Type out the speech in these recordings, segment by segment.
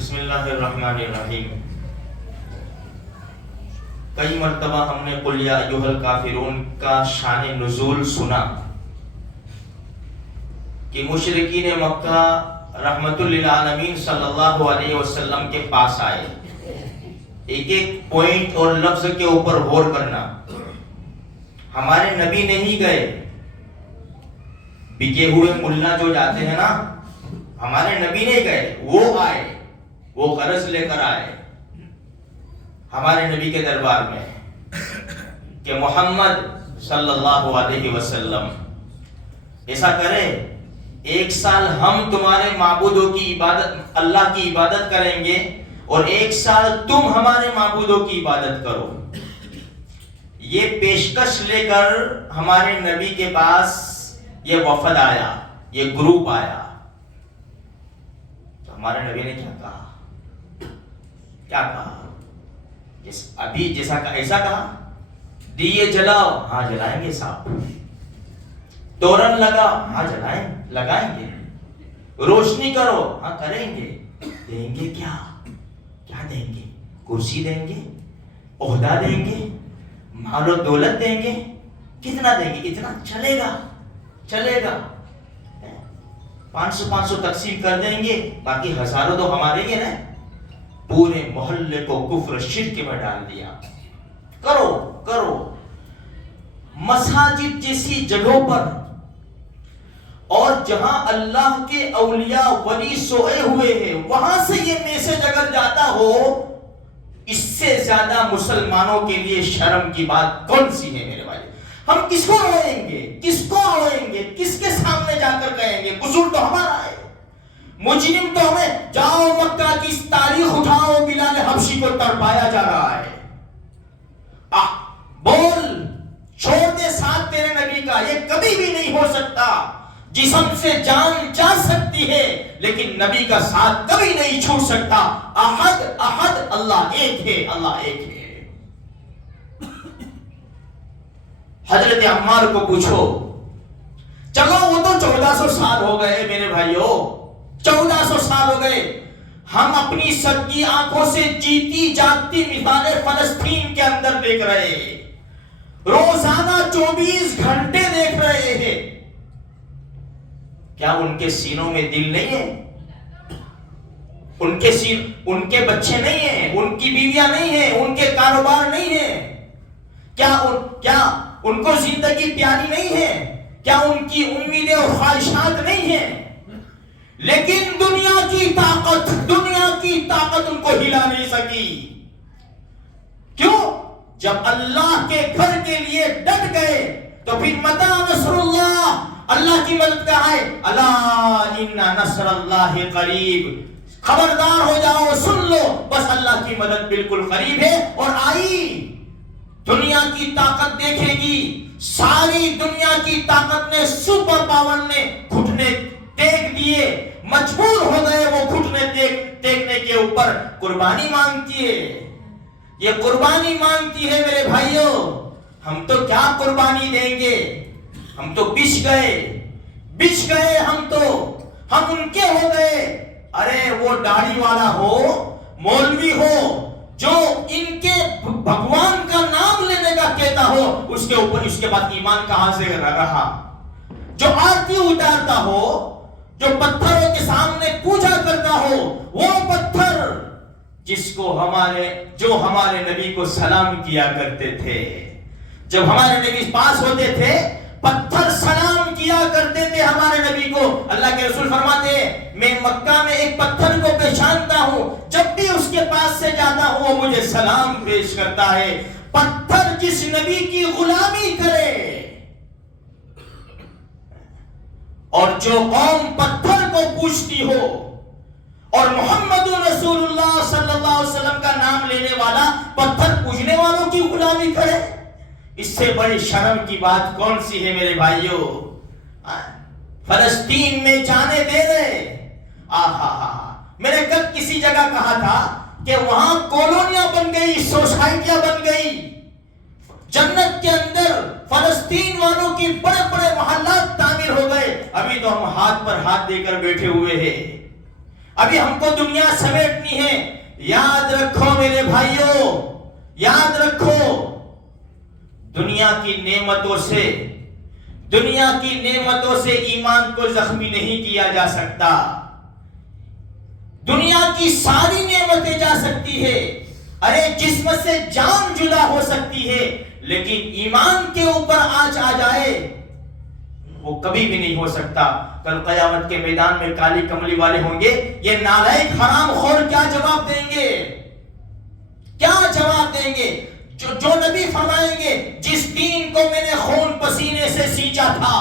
بسم اللہ الرحمن الرحیم. کئی مرتبہ ہم نے قل یا ایھا الکافرون کا شان نزول سنا کہ مشرکین مکہ رحمت للعالمین صلی اللہ علیہ وسلم کے پاس آئے. ایک ایک پوائنٹ اور لفظ کے اوپر غور کرنا. ہمارے نبی نہیں گئے. بکے ہوئے ملا جو جاتے ہیں نا, ہمارے نبی نہیں گئے, وہ آئے, وہ غرض لے کر آئے ہمارے نبی کے دربار میں کہ محمد صلی اللہ علیہ وسلم ایسا کرے, ایک سال ہم تمہارے معبودوں کی عبادت, اللہ کی عبادت کریں گے اور ایک سال تم ہمارے معبودوں کی عبادت کرو. یہ پیشکش لے کر ہمارے نبی کے پاس یہ وفد آیا, یہ گروپ آیا. تو ہمارے نبی نے کیا کہا؟ کیا کہا؟ ابھی جیسا ایسا کہا, دیے جلاؤ, ہاں جلائیں گے صاحب. تورن لگاؤ, ہاں لگائیں گے. روشنی کرو, ہاں کریں گے. دیں گے کیا دیں گے؟ کرسی دیں گے, عہدہ دیں گے, مال و دولت دیں گے. کتنا دیں گے؟ اتنا چلے گا 500 تقسیم کر دیں گے, باقی ہزاروں تو ہمارے ہی نا. پورے محلے کو کفر شرک میں ڈال دیا. کرو. مساجد جیسی جگہوں پر اور جہاں اللہ کے اولیاء ولی سوئے ہوئے ہیں, وہاں سے یہ میسج اگر جاتا ہو, اس سے زیادہ مسلمانوں کے لیے شرم کی بات کون سی ہے میرے بھائی؟ ہم کس کو روئیں گے؟ کس کے سامنے جا کر کہیں گے؟ قصور تو ہمارا ہے. مجرم تو ہمیں, جاؤ مکہ کی تاریخ اٹھاؤ, بلال حبشی کو تڑپایا جا رہا ہے. بول, چھوڑ دے ساتھ تیرے نبی کا. یہ کبھی بھی نہیں ہو سکتا. جسم سے جان جا سکتی ہے لیکن نبی کا ساتھ کبھی نہیں چھوڑ سکتا. احد اللہ ایک ہے. حضرت عمار کو پوچھو, چلو وہ تو 1400 سال ہو گئے میرے بھائیوں, 1400 سال ہو گئے. ہم اپنی سکی آنکھوں سے جیتی جاگتی مثالیں فلسطین کے اندر دیکھ رہے ہیں, روزانہ 24 گھنٹے دیکھ رہے ہیں. کیا ان کے سینوں میں دل نہیں ہے؟ ان کے بچے نہیں ہیں, ان کی بیویاں نہیں ہیں, ان کے کاروبار نہیں ہیں؟ کیا ان کو زندگی پیاری نہیں ہے؟ کیا ان کی امیدیں اور خواہشات نہیں ہیں؟ لیکن دنیا کی طاقت ان کو ہلا نہیں سکی. کیوں؟ جب اللہ کے گھر کے لیے ڈٹ گئے تو پھر متی نصر اللہ, اللہ کی مدد کہاں ہے؟ الا ان نصر اللہ قریب. خبردار ہو جاؤ, سن لو, بس اللہ کی مدد بالکل قریب ہے. اور آئی دنیا کی طاقت دیکھے گی. ساری دنیا کی طاقت نے, سپر پاور نے گھٹنے ٹیک دیے, مجبور ہو گئے وہ گھٹنے ٹیکنے کے اوپر. قربانی مانگتی ہے, یہ قربانی مانگتی ہے میرے بھائیوں. ہم تو کیا قربانی دیں گے؟ ہم تو بچ گئے. ہم ان کے ہو گئے. ارے وہ داڑھی والا ہو, مولوی ہو, جو ان کے بھگوان کا نام لینے کا کہتا ہو, اس کے اوپر اس کے بعد ایمان کہاں سے رہا؟ جو آرتی اتارتا ہو, جو پتھروں کے سامنے پوجا کرتا ہو, وہ پتھر جو ہمارے نبی کو سلام کیا کرتے تھے. جب ہمارے نبی پاس ہوتے تھے, پتھر سلام کیا کرتے تھے ہمارے نبی کو. اللہ کے رسول فرماتے ہیں, میں مکہ میں ایک پتھر کو پہچانتا ہوں, جب بھی اس کے پاس سے جاتا ہوں وہ مجھے سلام پیش کرتا ہے. پتھر جس نبی کی غلامی کرے, اور جو قوم پتھر کو پوجتی ہو اور محمد رسول اللہ صلی اللہ علیہ وسلم کا نام لینے والا پتھر پوجنے والوں کی غلامی کرے, اس سے بڑی شرم کی بات کون سی ہے میرے بھائیوں؟ فلسطین میں جانے دے رہے. میں نے کل کسی جگہ کہا تھا کہ وہاں کالونیاں بن گئی, سوسائٹیاں بن گئی. جنت کے اندر فلسطین والوں کی بڑے بڑے محلات تعمیر ہو گئے. ابھی تو ہم ہاتھ پر ہاتھ دے کر بیٹھے ہوئے ہیں. ابھی ہم کو دنیا سمیٹنی ہے. یاد رکھو میرے بھائیوں، یاد رکھو، دنیا کی نعمتوں سے ایمان کو زخمی نہیں کیا جا سکتا. دنیا کی ساری نعمتیں جا سکتی ہے، ارے جسم سے جان جدا ہو سکتی ہے، لیکن ایمان کے اوپر آنچ آ جائے وہ کبھی بھی نہیں ہو سکتا. کل قیامت کے میدان میں کالی کملی والے ہوں گے، یہ نالائق حرام خور کیا جواب دیں گے؟ کیا جواب دیں گے؟ جو نبی فرمائیں گے جس دین کو میں نے خون پسینے سے سینچا تھا،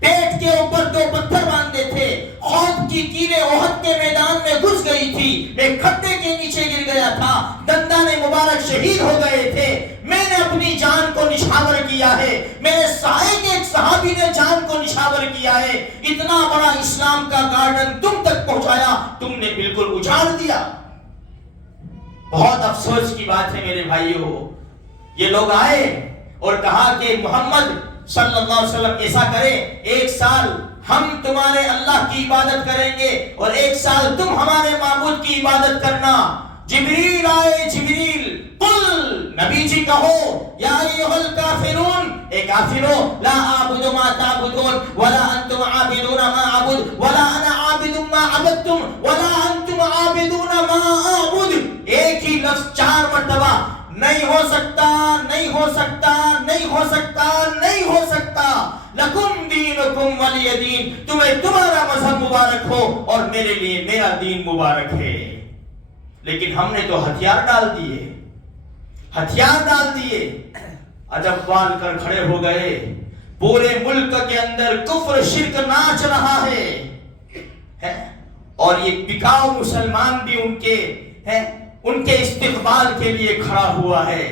پیٹ کے اوپر 2 پتھر باندھے تھے، خود کی کیلیں احد کے میدان میں گھس گئی تھی، ایک کھڈے کے نیچے گر گیا تھا، دندان مبارک شہید ہو گئے تھے، میں نے اپنی جان کو نشاور کیا ہے، میرے سائے کے ایک صحابی نے جان کو نشاور کیا ہے، اتنا بڑا اسلام کا گارڈن تم تک پہنچایا، تم نے بالکل اجاڑ دیا. بہت افسوس کی بات ہے میرے بھائیوں. یہ لوگ آئے اور کہا کہ محمد صلی اللہ علیہ وسلم ایسا کرے، 1 سال ہم تمہارے اللہ کی عبادت کریں گے اور 1 سال تم ہمارے معبود کی عبادت کرنا. جبریل آئے، جبریل قل، نبی جی کہو یا ایھا الکافرون، اے کافرو، لا اعبد ما تعبدون ولا انتم عابدون ما اعبد ولا انا عابد ما عبدتم ولا انتم عابدون ما اعبد. ایک ہی لفظ 4 مرتبہ، نہیں ہو سکتا، نہیں ہو سکتا، نہیں ہو سکتا، نہیں ہو سکتا. لکم دینکم ولی دین، تمہیں تمہارا مذہب مبارک ہو اور میرے لیے میرا دین مبارک ہے. لیکن ہم نے تو ہتھیار ڈال دیے، ہتھیار ڈال دیے، عجب پال کر کھڑے ہو گئے. پورے ملک کے اندر کفر شرک ناچ رہا ہے اور یہ بکاؤ مسلمان بھی ان کے استقبال کے لیے کھڑا ہوا ہے.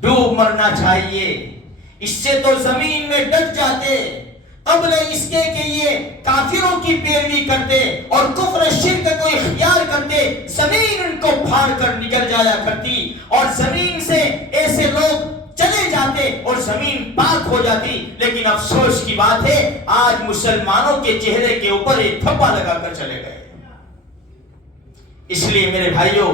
ڈوب مرنا چاہیے. اس سے تو زمین میں ڈٹ جاتے قبل اس کے کہ یہ کافروں کی پیروی کرتے اور کفر شرک کو اختیار کرتے، زمین ان کو پھاڑ کر نکل جایا کرتی اور زمین سے ایسے لوگ چلے جاتے اور زمین پاک ہو جاتی. لیکن افسوس کی بات ہے آج مسلمانوں کے چہرے کے اوپر ایک تھپا لگا کر چلے گئے. اس لیے میرے بھائیوں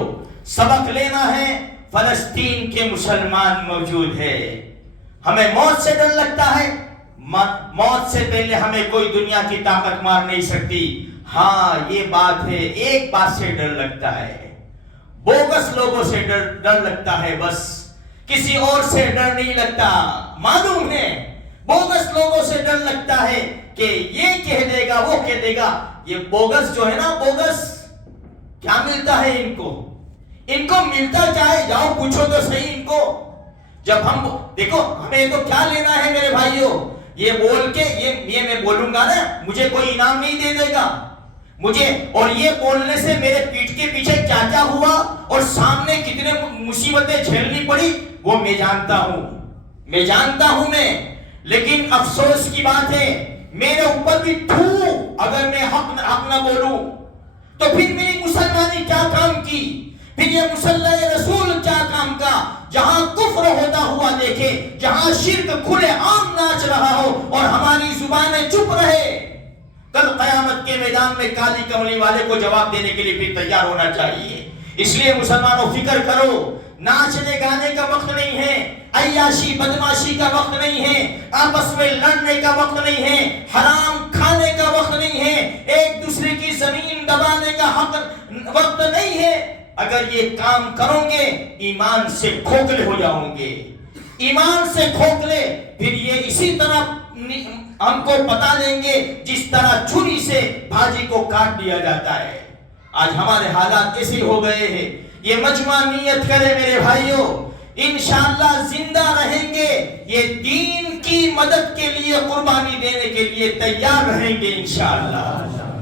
سبق لینا ہے. فلسطین کے مسلمان موجود ہے. ہمیں موت سے ڈر لگتا ہے، موت سے پہلے ہمیں کوئی دنیا کی طاقت مار نہیں سکتی. ہاں یہ بات ہے، ایک بات سے ڈر لگتا ہے، بوگس لوگوں سے ڈر لگتا ہے، بس کسی اور سے ڈر نہیں لگتا. معلوم ہے بوگس لوگوں سے ڈر لگتا ہے کہ یہ کہہ دے گا وہ کہہ دے گا. یہ بوگس جو ہے نا، بوگس کیا ملتا ہے ان کو ملتا کیا ہے؟ جاؤ پوچھو تو صحیح ان کو. جب ہم دیکھو ہمیں تو کیا لینا ہے میرے بھائیوں، یہ بول کے یہ میں بولوں گا نا مجھے کوئی انعام نہیں دے دے گا مجھے، اور یہ بولنے سے میرے پیٹھ کے پیچھے کیا کیا ہوا اور سامنے کتنے مصیبتیں جھیلنی پڑی وہ میں جانتا ہوں میں. لیکن افسوس کی بات ہے میرے اوپر بھی اگر میں حق نہ بولوں تو پھر میری مسلمانی کیا کام کی، پھر یہ مسلح رسول کیا کام کا، جہاں کفر ہوتا ہوا دیکھے، جہاں شرک کھلے عام ناچ رہا ہو اور ہماری زبانیں چپ رہے. کل قیامت کے میدان میں کالی کملی والے کو جواب دینے کے لیے پھر تیار ہونا چاہیے. اس لیے مسلمانوں فکر کرو، ناچنے گانے کا وقت نہیں ہے، عیاشی بدماشی کا وقت نہیں ہے، آپس میں لڑنے کا وقت نہیں ہے، حرام کھانے کا وقت نہیں ہے، ایک دوسرے کی زمین دبانے کا وقت نہیں ہے. اگر یہ کام کرو گے ایمان سے کھوکھلے ہو جاؤ گے، ایمان سے کھوکھلے. پھر یہ اسی طرح ہم کو بتا دیں گے جس طرح چھری سے بھاجی کو کاٹ دیا جاتا ہے. آج ہمارے حالات ایسے ہو گئے ہیں. یہ مجمع نیت کرے میرے بھائیوں، انشاءاللہ زندہ رہیں گے، یہ دین کی مدد کے لیے قربانی دینے کے لیے تیار رہیں گے انشاءاللہ.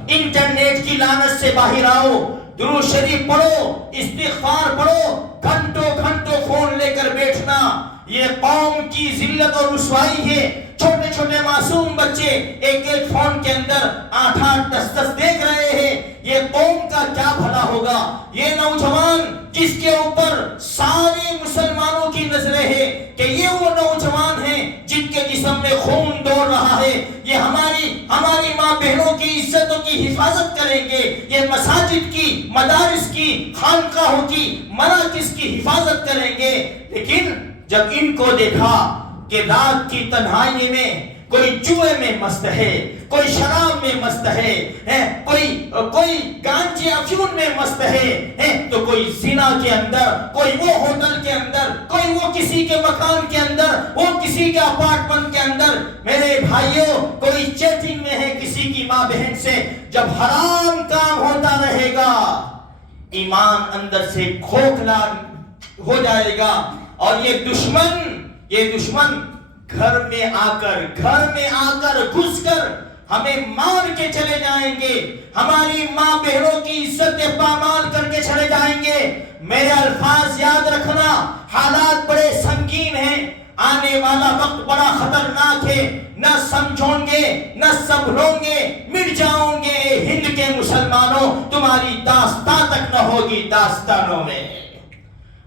انٹرنیٹ کی لعنت سے باہر آؤ، درود شریف پڑھو، استغفار پڑھو. گھنٹوں فون لے کر بیٹھنا یہ قوم کی ذلت اور رسوائی ہے. چھوٹے معصوم بچے ایک فون کے اندر 8 10 دیکھ رہے ہیں. یہ قوم کا کیا بھلا ہوگا؟ یہ نوجوان جس کے اوپر سارے مسلمانوں کی نظریں ہیں کہ یہ وہ نوجوان ہیں جن کے جسم میں خون دوڑ رہا ہے. یہ ہماری ماں بہنوں کی عزتوں کی کی حفاظت کریں گے، یہ مساجد کی، مدارس کی، خانقاہوں کی، مراکز کی حفاظت کریں گے۔ لیکن جب ان کو دیکھا کہ رات کی تنہائی میں کوئی جوئے میں مست ہے، کوئی شراب میں مست ہے، کوئی گانجے افیون میں مست ہے، تو کوئی زنا کے اندر، کوئی وہ ہوٹل کے اندر، کوئی وہ کسی کے مکان کے اندر، وہ کسی کے اپارٹمنٹ کے اندر، میرے بھائیوں کوئی چیٹنگ میں ہے کسی کی ماں بہن سے، جب حرام کام ہوتا رہے گا ایمان اندر سے کھوکھلا ہو جائے گا، اور یہ دشمن گھر میں آ کر گھس کر ہمیں مار کے چلے جائیں گے، ہماری ماں بہنوں کی عزت پامال کر کے چلے جائیں گے۔ میرے الفاظ یاد رکھنا، حالات بڑے سنگین ہیں، آنے والا وقت بڑا خطرناک ہے، نہ سمجھوں گے نہ سنبھلوں گے، مٹ جاؤں گے ہند کے مسلمانوں، تمہاری داستان تک نہ ہوگی داستانوں میں۔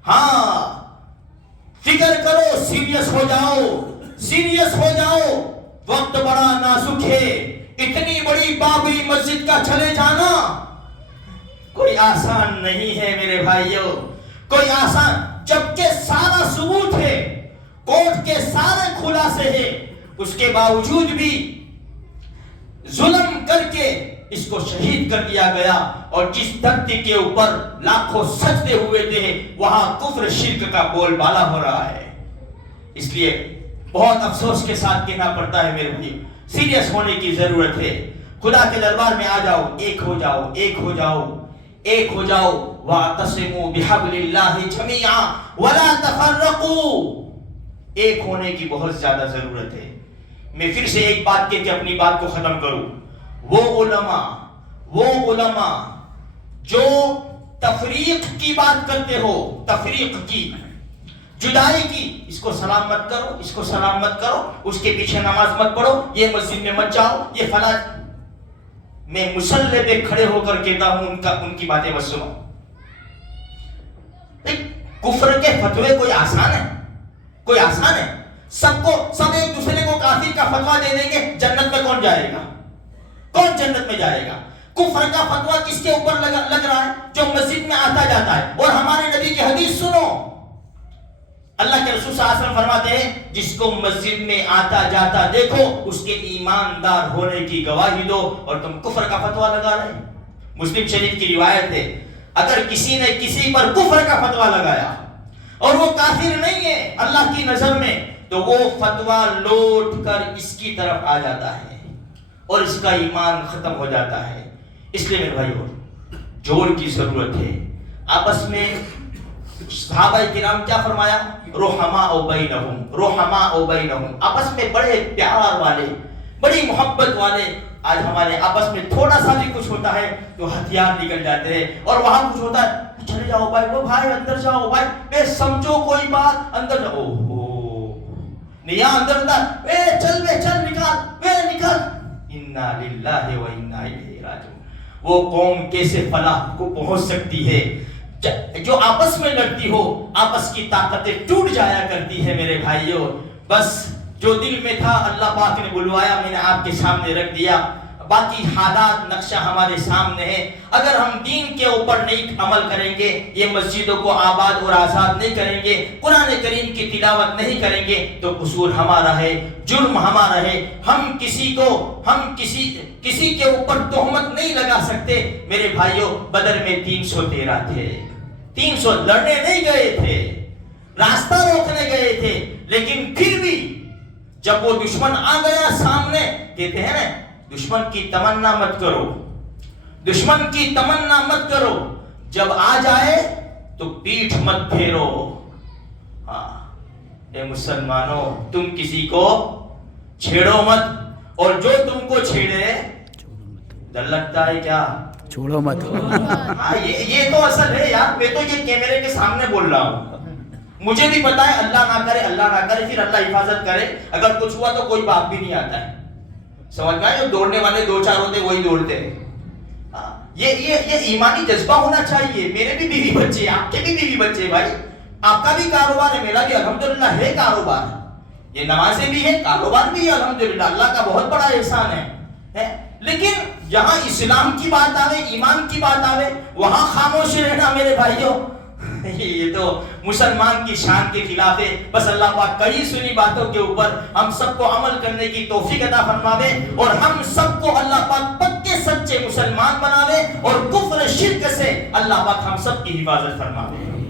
ہاں فکر کرو، سیریس ہو جاؤ، وقت بڑا نازک ہے، اتنی بڑی بابری مسجد کا چلے جانا کوئی آسان نہیں ہے میرے بھائیوں، کوئی آسان، جبکہ سارا ثبوت ہے، کورٹ کے سارے خلاصے ہیں، اس کے باوجود بھی ظلم کر کے اس کو شہید کر دیا گیا، اور جس دھرتی کے اوپر لاکھوں سجدے ہوئے تھے وہاں کفر شرک کا بول بالا ہو رہا ہے۔ اس لیے بہت افسوس کے ساتھ کہنا پڑتا ہے میرے بھائی، سیریس ہونے کی ضرورت ہے، خدا کے دربار میں آ جاؤ، ایک ہو جاؤ، وَاعْتَصِمُوا بِحَبْلِ اللَّهِ جَمِيعًا وَلَا تَفَرَّقُوا۔ ایک ہونے کی بہت زیادہ ضرورت ہے۔ میں پھر سے ایک بات کہہ کے اپنی بات کو ختم کروں، وہ علماء جو تفریق کی بات کرتے ہو، تفریق کی، جدائی کی، اس کو سلام مت کرو، اس کو سلام مت کرو، اس کے پیچھے نماز مت پڑھو، یہ مسجد میں مت جاؤ، یہ فلاں، میں مصلی پہ کھڑے ہو کر کہتا ہوں ان کی باتیں مت سنو۔ کفر کے فتوے کوئی آسان ہے؟ سب ایک دوسرے کو کافر کا فتویٰ دے دیں گے، جنت میں کون جائے گا؟ کون جنت میں جائے گا؟ کفر کا فتویٰ کس کے اوپر لگ رہا ہے؟ جو مسجد میں آتا جاتا ہے۔ اور ہمارے نبی کی حدیث سنو، اللہ کے رسول صلی اللہ علیہ وسلم فرماتے ہیں جس کو مسجد میں آتا جاتا دیکھو اس کے ایماندار ہونے کی گواہی دو، اور تم کفر کا فتویٰ لگا رہے ہیں۔ مسلم شریف کی روایت ہے، اگر کسی نے کسی پر کفر کا فتویٰ لگایا اور وہ کافر نہیں ہے اللہ کی نظر میں، تو وہ فتویٰ لوٹ کر اس کی طرف آ جاتا ہے اور اس کا ایمان ختم ہو جاتا ہے۔ اس لیے میرے بھائیو جوڑ کی ضرورت ہے آپس میں۔ صحابہ کرام کیا فرمایا؟ رحماء بینہم، آپس میں بڑے پیار والے، بڑی محبت والے۔ آج ہمارے آپس میں تھوڑا سا بھی کچھ ہوتا ہے تو ہتھیار نکل جاتے ہیں، اور وہاں کچھ ہوتا ہے چلے جاؤ بھائی، وہ بھائی اندر جاؤ بھائی، بے سمجھو کوئی بات اندر جاؤ، نہیں یہاں اندر ہوتا ہے، چل نکال۔ انا للہ و انا الیہ راجعون۔ وہ قوم کیسے فلاح کو پہنچ سکتی ہے جو آپس میں لڑتی ہو، آپس کی طاقتیں ٹوٹ جایا کرتی ہے میرے بھائیوں۔ بس جو دل میں تھا اللہ پاک نے بلوایا، میں نے آپ کے سامنے رکھ دیا، باقی حالات نقشہ ہمارے سامنے ہے۔ اگر ہم دین کے اوپر نہیں عمل کریں گے، یہ مسجدوں کو آباد اور آزاد نہیں کریں گے، قرآن کریم کی تلاوت نہیں کریں گے، تو قصور ہمارا ہے، جرم ہمارا ہے۔ ہم کسی کے اوپر تہمت نہیں لگا سکتے میرے بھائیوں۔ بدر میں 313 تھے، 300 لڑنے نہیں گئے تھے، راستہ روکنے گئے تھے، لیکن پھر بھی جب وہ دشمن آ گیا سامنے، کہتے ہیں نا دشمن کی تمنا مت کرو، جب آ جائے تو پیٹھ مت پھیرو۔ ہاں اے مسلمانوں، تم کسی کو چھیڑو مت، اور جو تم کو چھیڑے ڈر لگتا ہے کیا؟ چھوڑو مت۔ ہاں یہ تو اصل ہے یار، میں تو یہ کیمرے کے سامنے بول رہا ہوں، مجھے بھی پتا ہے اللہ نہ کرے پھر اللہ حفاظت کرے، اگر کچھ ہوا تو کوئی باپ بھی نہیں آتا ہے، سمجھ میں آئے؟ جو دوڑنے والے دو چار ہوتے وہی دوڑتے ہیں۔ یہ ایمانی جذبہ ہونا چاہیے۔ میرے بھی بیوی بچے، آپ کے بھی بیوی بچے، بھائی آپ کا بھی کاروبار ہے، میرا بھی الحمدللہ ہے کاروبار، یہ نمازیں بھی ہے، کاروبار بھی ہے الحمدللہ، اللہ کا بہت بڑا احسان ہے۔ لیکن جہاں اسلام کی بات آوے، ایمان کی بات آوے، وہاں خاموش رہنا میرے بھائیوں، یہ تو مسلمان کی شان کے خلاف ہے۔ بس اللہ پاک کئی سنی باتوں کے اوپر ہم سب کو عمل کرنے کی توفیق عطا فرماوے، اور ہم سب کو اللہ پاک پکے سچے مسلمان بناوے، اور کفر شرک سے اللہ پاک ہم سب کی حفاظت فرماوے۔